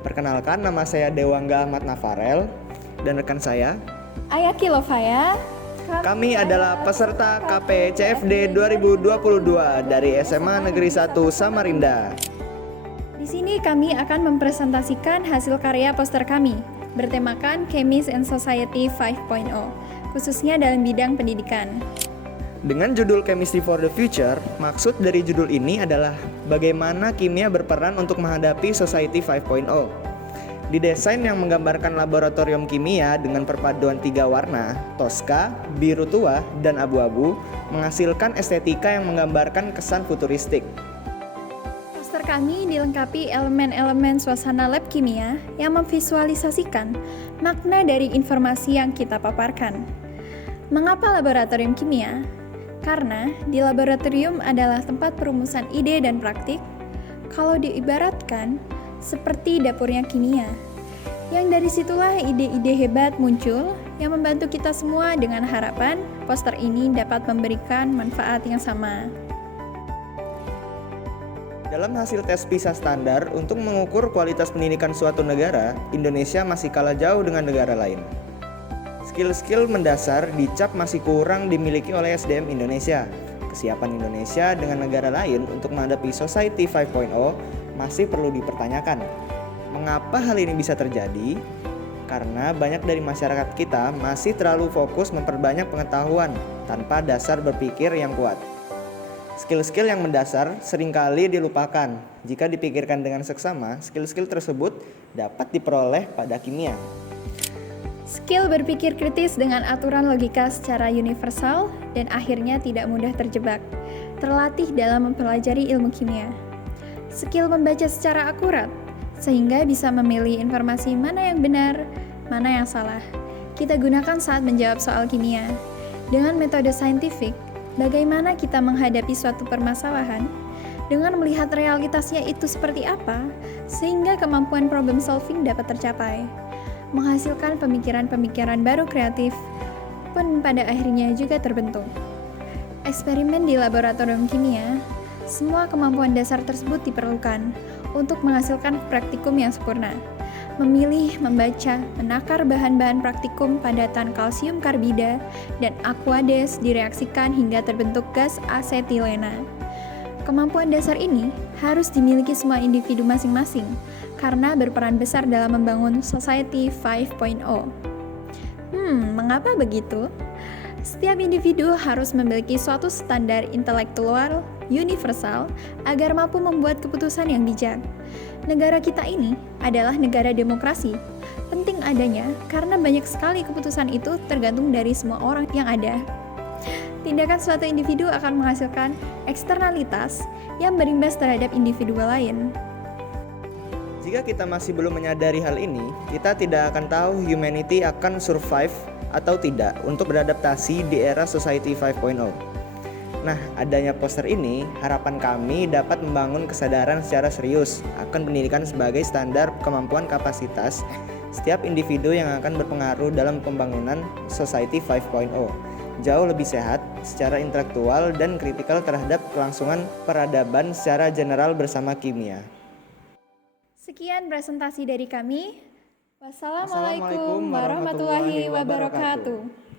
Perkenalkan, nama saya Dewangga Ahmad Nafarel dan rekan saya. Ayaki Lovaya. Kami adalah peserta KP CFD 2022 dari SMA Negeri 1 Samarinda. Di sini kami akan mempresentasikan hasil karya poster kami, bertemakan Chemist and Society 5.0, khususnya dalam bidang pendidikan. Dengan judul Chemistry for the Future, maksud dari judul ini adalah bagaimana kimia berperan untuk menghadapi Society 5.0. Didesain yang menggambarkan laboratorium kimia dengan perpaduan 3 warna, toska, biru tua, dan abu-abu, menghasilkan estetika yang menggambarkan kesan futuristik. Poster kami dilengkapi elemen-elemen suasana lab kimia yang memvisualisasikan makna dari informasi yang kita paparkan. Mengapa laboratorium kimia? Karena di laboratorium adalah tempat perumusan ide dan praktik, kalau diibaratkan seperti dapurnya kimia. Yang dari situlah ide-ide hebat muncul yang membantu kita semua dengan harapan poster ini dapat memberikan manfaat yang sama. Dalam hasil tes PISA standar untuk mengukur kualitas pendidikan suatu negara, Indonesia masih kalah jauh dengan negara lain. Skill-skill mendasar dicap masih kurang dimiliki oleh SDM Indonesia. Kesiapan Indonesia dengan negara lain untuk menghadapi Society 5.0 masih perlu dipertanyakan. Mengapa hal ini bisa terjadi? Karena banyak dari masyarakat kita masih terlalu fokus memperbanyak pengetahuan tanpa dasar berpikir yang kuat. Skill-skill yang mendasar seringkali dilupakan. Jika dipikirkan dengan seksama, skill-skill tersebut dapat diperoleh pada kimia. Skill berpikir kritis dengan aturan logika secara universal dan akhirnya tidak mudah terjebak, terlatih dalam mempelajari ilmu kimia. Skill membaca secara akurat, sehingga bisa memilih informasi mana yang benar, mana yang salah. Kita gunakan saat menjawab soal kimia. Dengan metode saintifik, bagaimana kita menghadapi suatu permasalahan, dengan melihat realitasnya itu seperti apa, sehingga kemampuan problem solving dapat tercapai. Menghasilkan pemikiran-pemikiran baru kreatif pun pada akhirnya juga terbentuk. Eksperimen di laboratorium kimia, semua kemampuan dasar tersebut diperlukan untuk menghasilkan praktikum yang sempurna. Memilih, membaca, menakar bahan-bahan praktikum padatan kalsium karbida dan aquades direaksikan hingga terbentuk gas asetilena. Kemampuan dasar ini harus dimiliki semua individu masing-masing karena berperan besar dalam membangun Society 5.0. Mengapa begitu? Setiap individu harus memiliki suatu standar intelektual universal agar mampu membuat keputusan yang bijak. Negara kita ini adalah negara demokrasi. Penting adanya karena banyak sekali keputusan itu tergantung dari semua orang yang ada. Tindakan suatu individu akan menghasilkan eksternalitas yang berimbas terhadap individu lain. Jika kita masih belum menyadari hal ini, kita tidak akan tahu humanity akan survive atau tidak untuk beradaptasi di era Society 5.0. Nah, adanya poster ini, harapan kami dapat membangun kesadaran secara serius akan pendidikan sebagai standar kemampuan kapasitas setiap individu yang akan berpengaruh dalam pembangunan Society 5.0. Jauh lebih sehat secara intelektual dan kritikal terhadap kelangsungan peradaban secara general bersama kimia. Sekian presentasi dari kami. Wassalamualaikum warahmatullahi wabarakatuh.